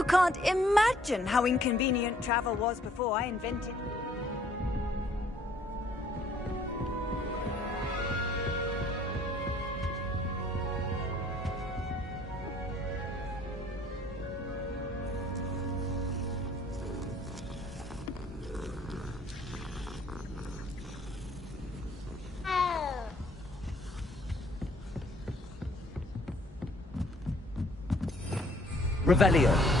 You can't imagine how inconvenient travel was before I invented it. Revelio.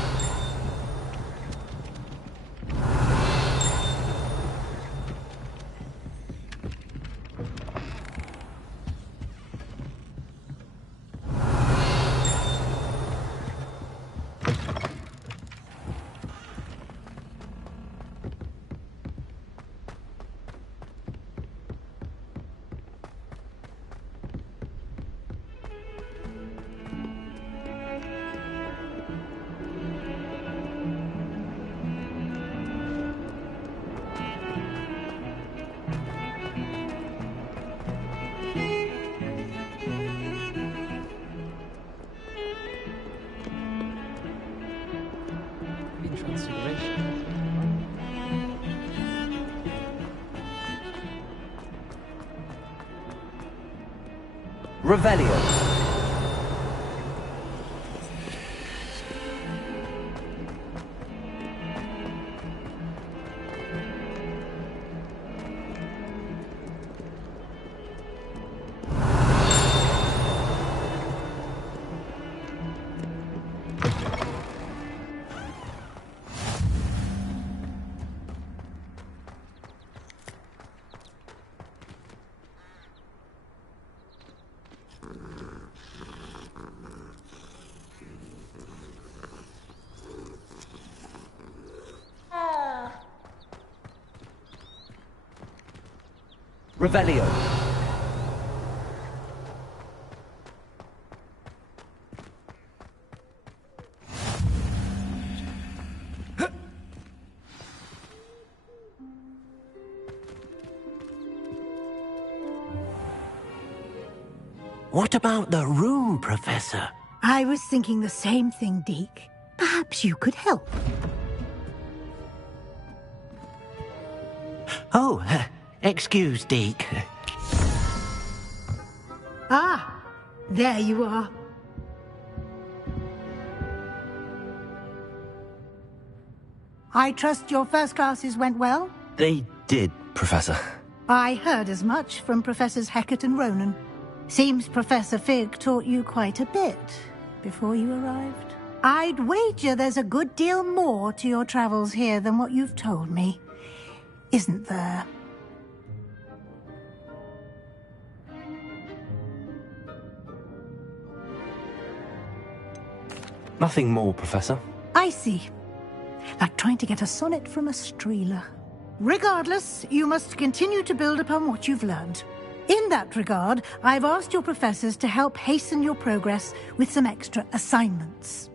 Revelio. Revelio. What about the room, Professor? I was thinking the same thing, Deke. Perhaps you could help. Oh, excuse, Deke. Ah, there you are. I trust your first classes went well? They did, Professor. I heard as much from Professors Hecat and Ronan. Seems Professor Fig taught you quite a bit before you arrived. I'd wager there's a good deal more to your travels here than what you've told me. Isn't there? Nothing more, Professor. I see. Like trying to get a sonnet from a streeler. Regardless, you must continue to build upon what you've learned. In that regard, I've asked your professors to help hasten your progress with some extra assignments.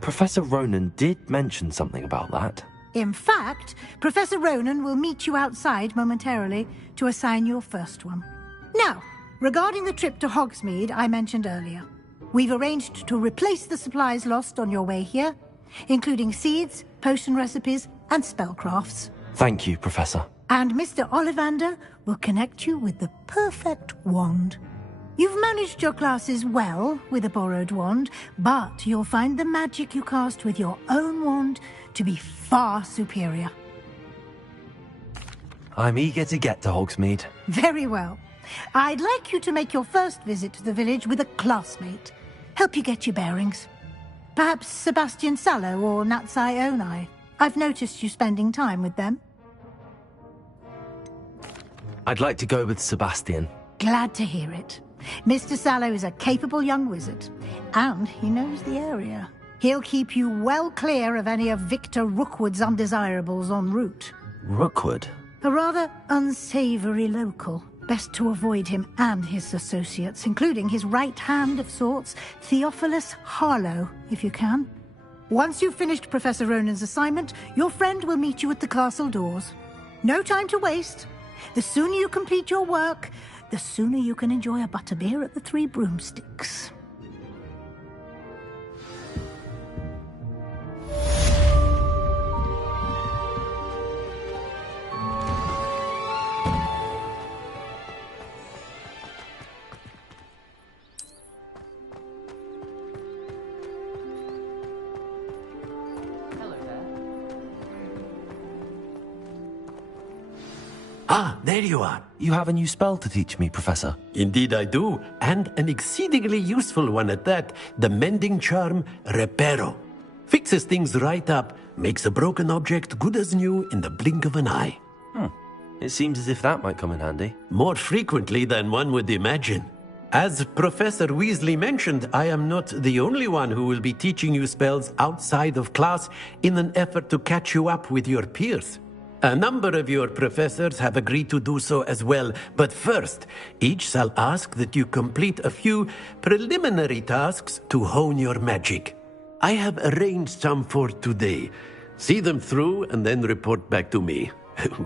Professor Ronan did mention something about that. In fact, Professor Ronan will meet you outside momentarily to assign your first one. Now, regarding the trip to Hogsmeade I mentioned earlier, we've arranged to replace the supplies lost on your way here, including seeds, potion recipes, and spellcrafts. Thank you, Professor. And Mr. Ollivander will connect you with the perfect wand. You've managed your classes well with a borrowed wand, but you'll find the magic you cast with your own wand to be far superior. I'm eager to get to Hogsmeade. Very well. I'd like you to make your first visit to the village with a classmate. Help you get your bearings. Perhaps Sebastian Sallow or Natsai Onai. I've noticed you spending time with them. I'd like to go with Sebastian. Glad to hear it. Mr. Sallow is a capable young wizard, and he knows the area. He'll keep you well clear of any of Victor Rookwood's undesirables en route. Rookwood? A rather unsavory local. Best to avoid him and his associates, including his right hand of sorts, Theophilus Harlow, if you can. Once you've finished Professor Ronan's assignment, your friend will meet you at the castle doors. No time to waste. The sooner you complete your work, the sooner you can enjoy a butterbeer at the Three Broomsticks. Ah, there you are. You have a new spell to teach me, Professor. Indeed I do, and an exceedingly useful one at that. The mending charm, Reparo. Fixes things right up, makes a broken object good as new in the blink of an eye. It seems as if that might come in handy. More frequently than one would imagine. As Professor Weasley mentioned, I am not the only one who will be teaching you spells outside of class in an effort to catch you up with your peers. A number of your professors have agreed to do so as well, but first, each shall ask that you complete a few preliminary tasks to hone your magic. I have arranged some for today. See them through and then report back to me.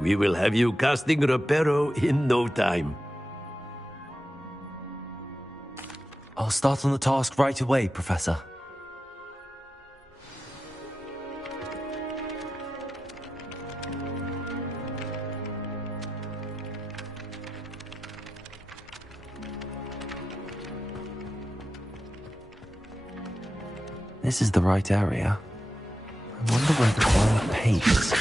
We will have you casting Reparo in no time. I'll start on the task right away, Professor. This is the right area. I wonder where the flying page is.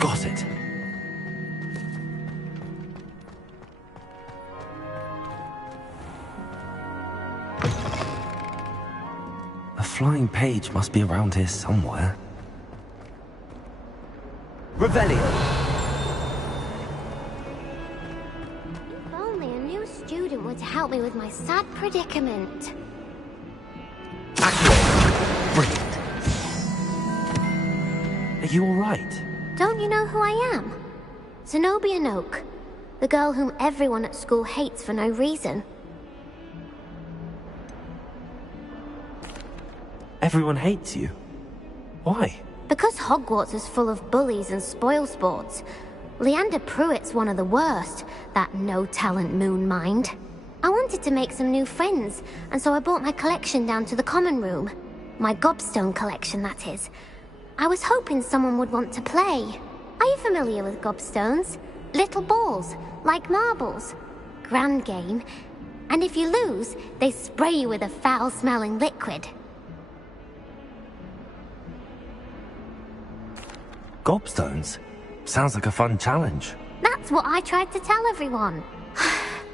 Got it. A flying page must be around here somewhere. Revelio. If only a new student would help me with my sad predicament. Brilliant. Are you all right? Don't you know who I am? Zenobia Noak, the girl whom everyone at school hates for no reason. Everyone hates you. Why? Because Hogwarts is full of bullies and spoilsports. Leander Pruitt's one of the worst, that no-talent moon mind. I wanted to make some new friends, and so I brought my collection down to the common room. My gobstone collection, that is. I was hoping someone would want to play. Are you familiar with gobstones? Little balls, like marbles. Grand game. And if you lose, they spray you with a foul-smelling liquid. Gobstones? Sounds like a fun challenge. That's what I tried to tell everyone.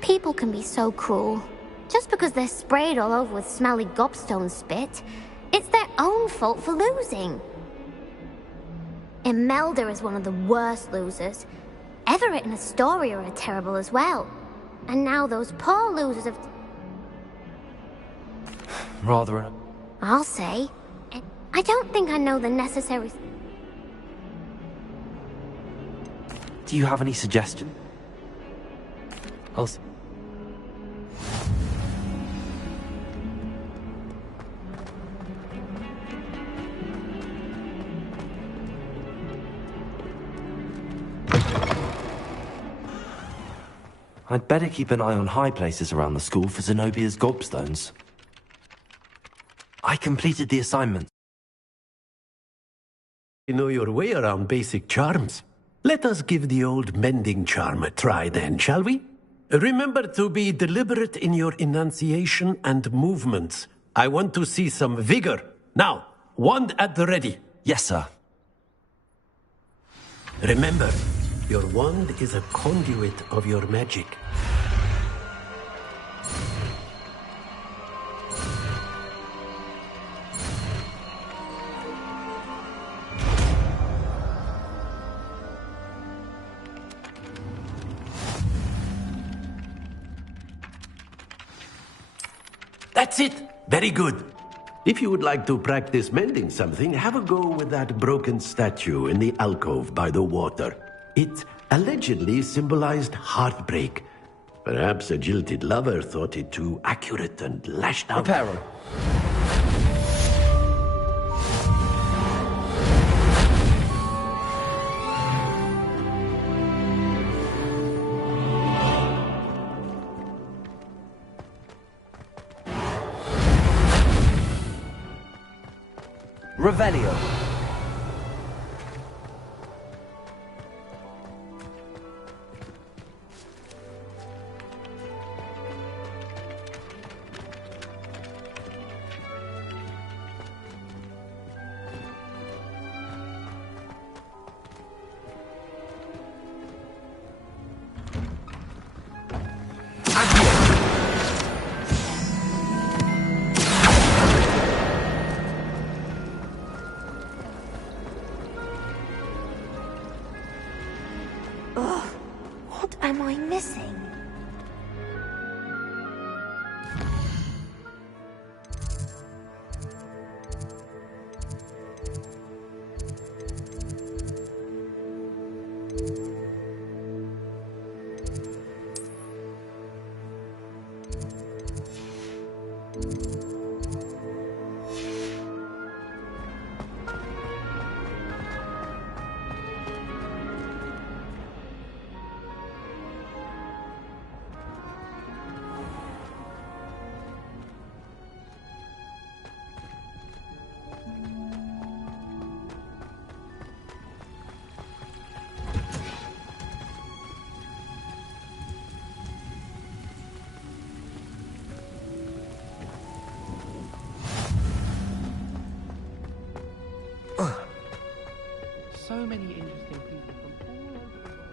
People can be so cruel. Just because they're sprayed all over with smelly gobstone spit, it's their own fault for losing. Imelda is one of the worst losers. Everett and Astoria are terrible as well. And now those poor losers have... Rather I'll say. I don't think I know the necessary... Do you have any suggestion? I'd better keep an eye on high places around the school for Zenobia's gobstones. I completed the assignment. You know your way around basic charms. Let us give the old mending charm a try then, shall we? Remember to be deliberate in your enunciation and movements. I want to see some vigor. Now, wand at the ready. Yes, sir. Remember, your wand is a conduit of your magic. That's it! Very good. If you would like to practice mending something, have a go with that broken statue in the alcove by the water. It allegedly symbolized heartbreak. Perhaps a jilted lover thought it too accurate and lashed out. Reparo. Revelio. am I missing? So many interesting people from all over the world.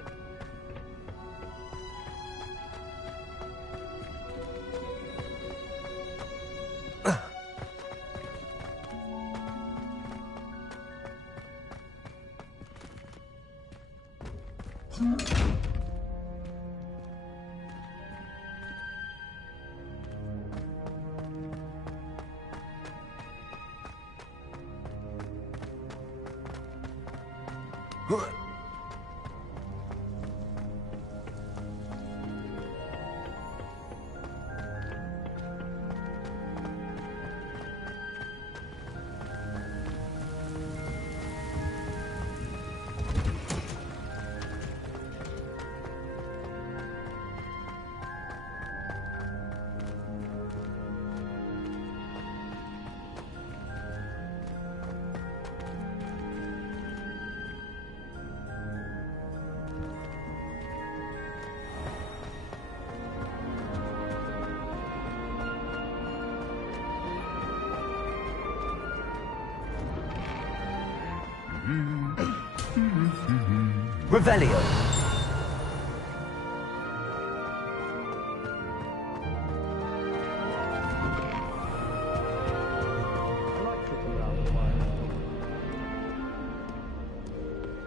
Revelio.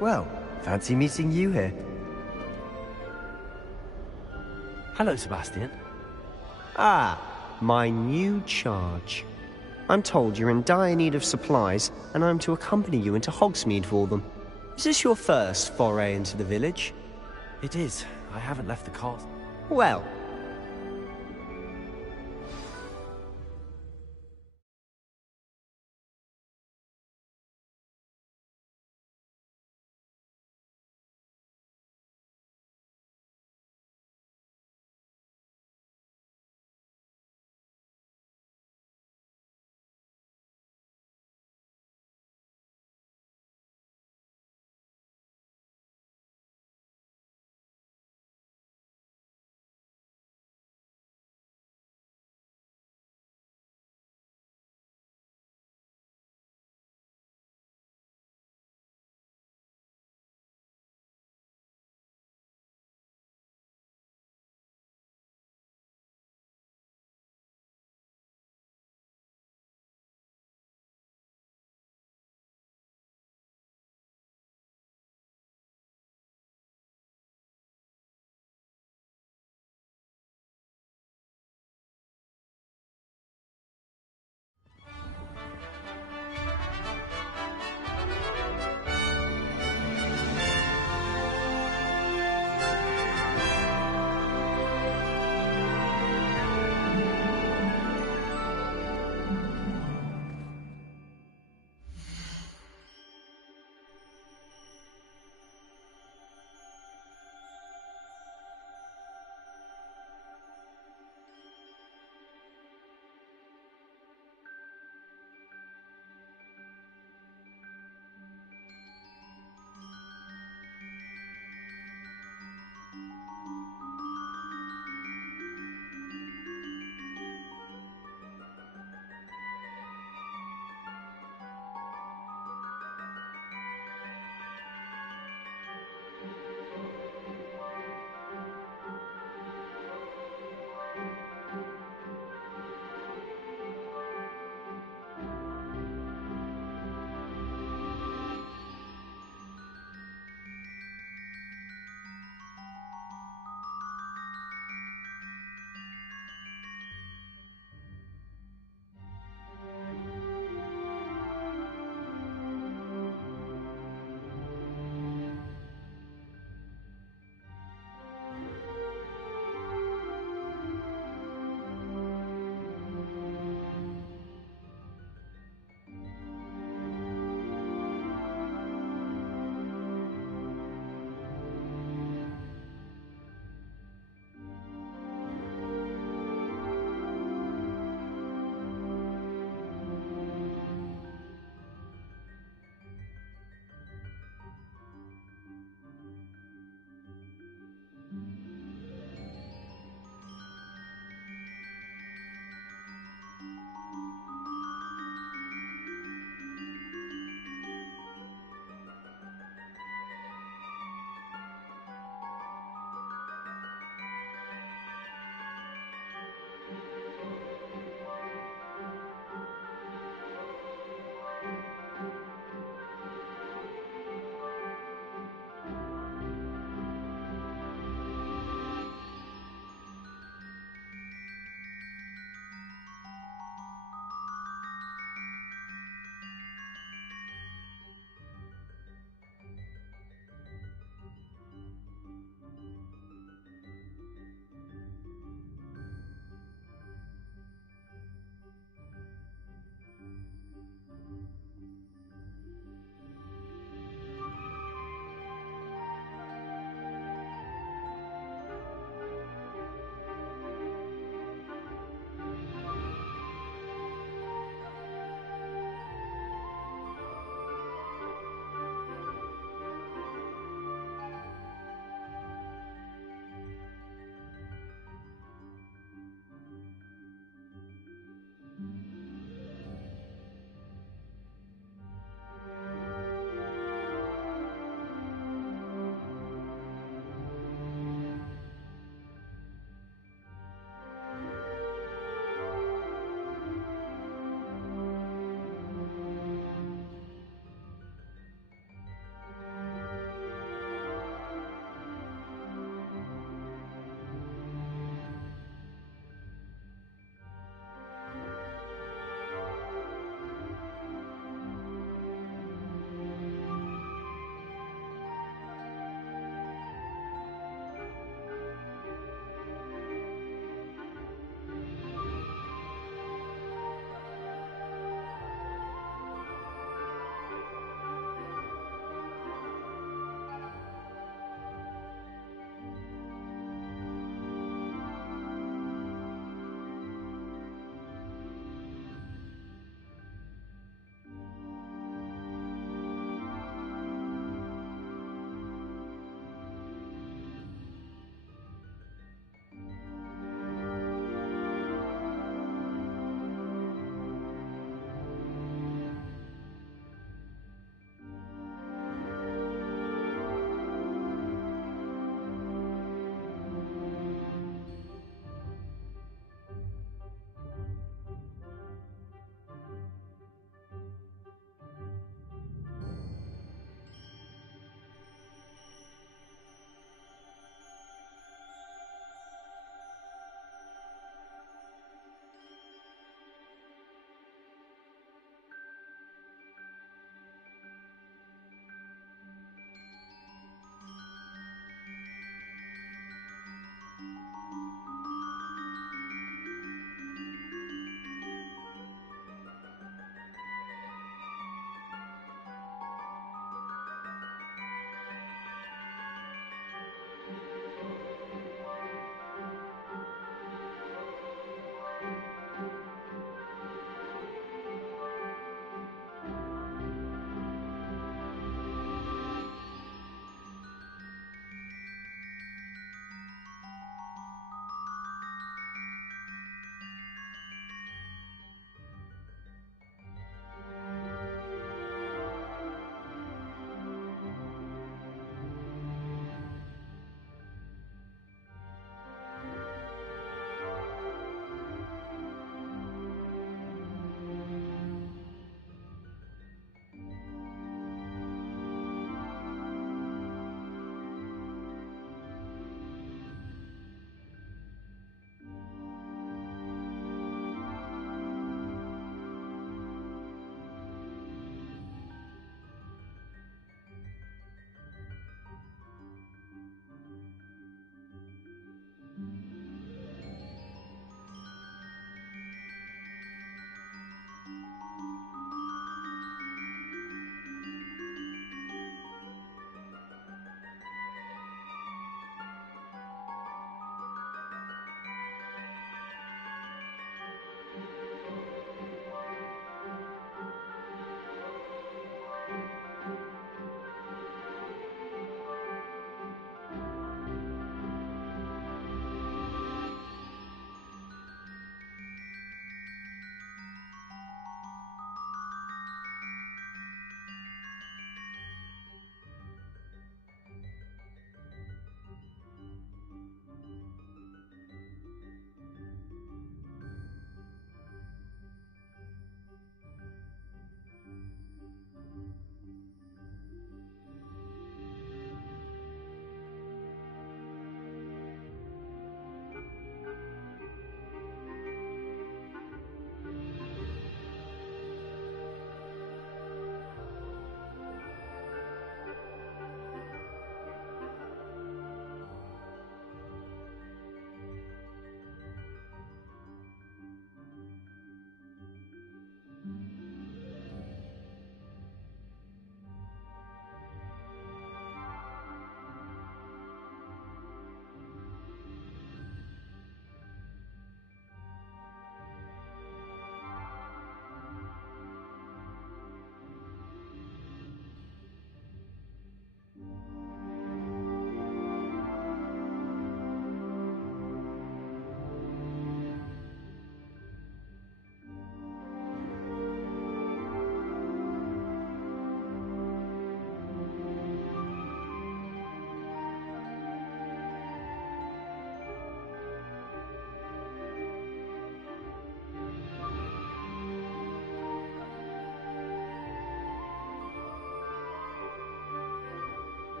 Well, fancy meeting you here. Hello, Sebastian. Ah, my new charge. I'm told you're in dire need of supplies, and I'm to accompany you into Hogsmeade for them. Is this your first foray into the village? It is. I haven't left the castle. Well,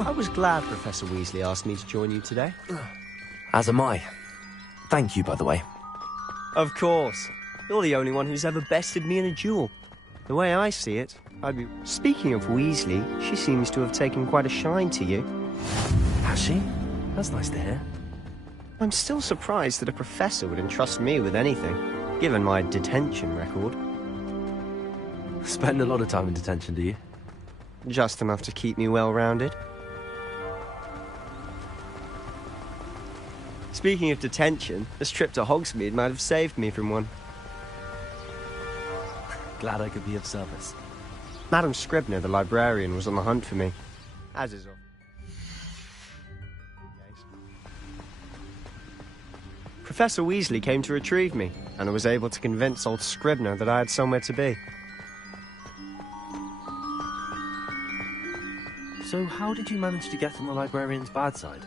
I was glad Professor Weasley asked me to join you today. As am I. Thank you, by the way. Of course. You're the only one who's ever bested me in a duel. The way I see it, Speaking of Weasley, she seems to have taken quite a shine to you. Has she? That's nice to hear. I'm still surprised that a professor would entrust me with anything, given my detention record. Spend a lot of time in detention, do you? Just enough to keep me well-rounded. Speaking of detention, this trip to Hogsmeade might have saved me from one. Glad I could be of service. Madam Scribner, the librarian, was on the hunt for me. As is all. Professor Weasley came to retrieve me, and I was able to convince old Scribner that I had somewhere to be. So how did you manage to get on the librarian's bad side?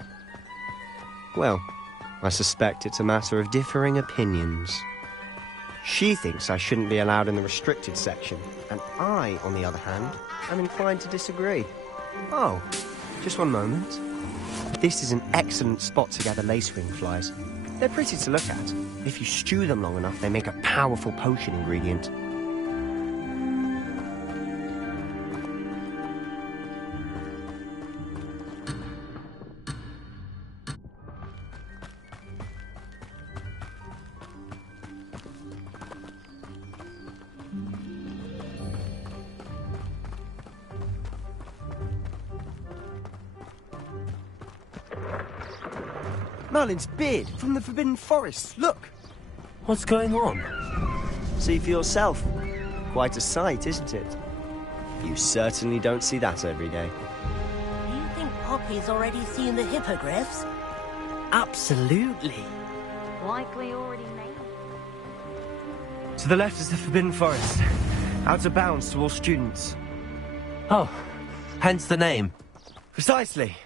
Well, I suspect it's a matter of differing opinions. She thinks I shouldn't be allowed in the restricted section, and I, on the other hand, am inclined to disagree. Oh, just one moment. This is an excellent spot to gather lacewing flies. They're pretty to look at. If you stew them long enough, they make a powerful potion ingredient. Merlin's beard from the Forbidden Forest. Look! What's going on? See for yourself. Quite a sight, isn't it? You certainly don't see that every day. Do you think Poppy's already seen the hippogriffs? Absolutely. Likely already made. To the left is the Forbidden Forest. Out of bounds to all students. Oh, hence the name. Precisely.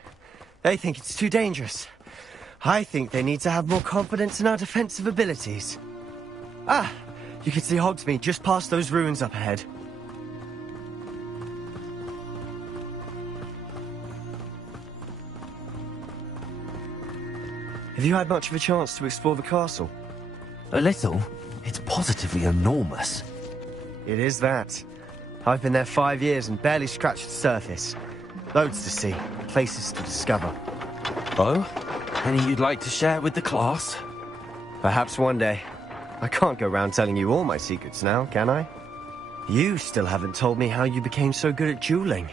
They think it's too dangerous. I think they need to have more confidence in our defensive abilities. Ah, you can see Hogsmeade just past those ruins up ahead. Have you had much of a chance to explore the castle? A little. It's positively enormous. It is that. I've been there 5 years and barely scratched the surface. Loads to see, places to discover. Oh? Any you'd like to share with the class? Perhaps one day. I can't go round telling you all my secrets now, can I? You still haven't told me how you became so good at dueling.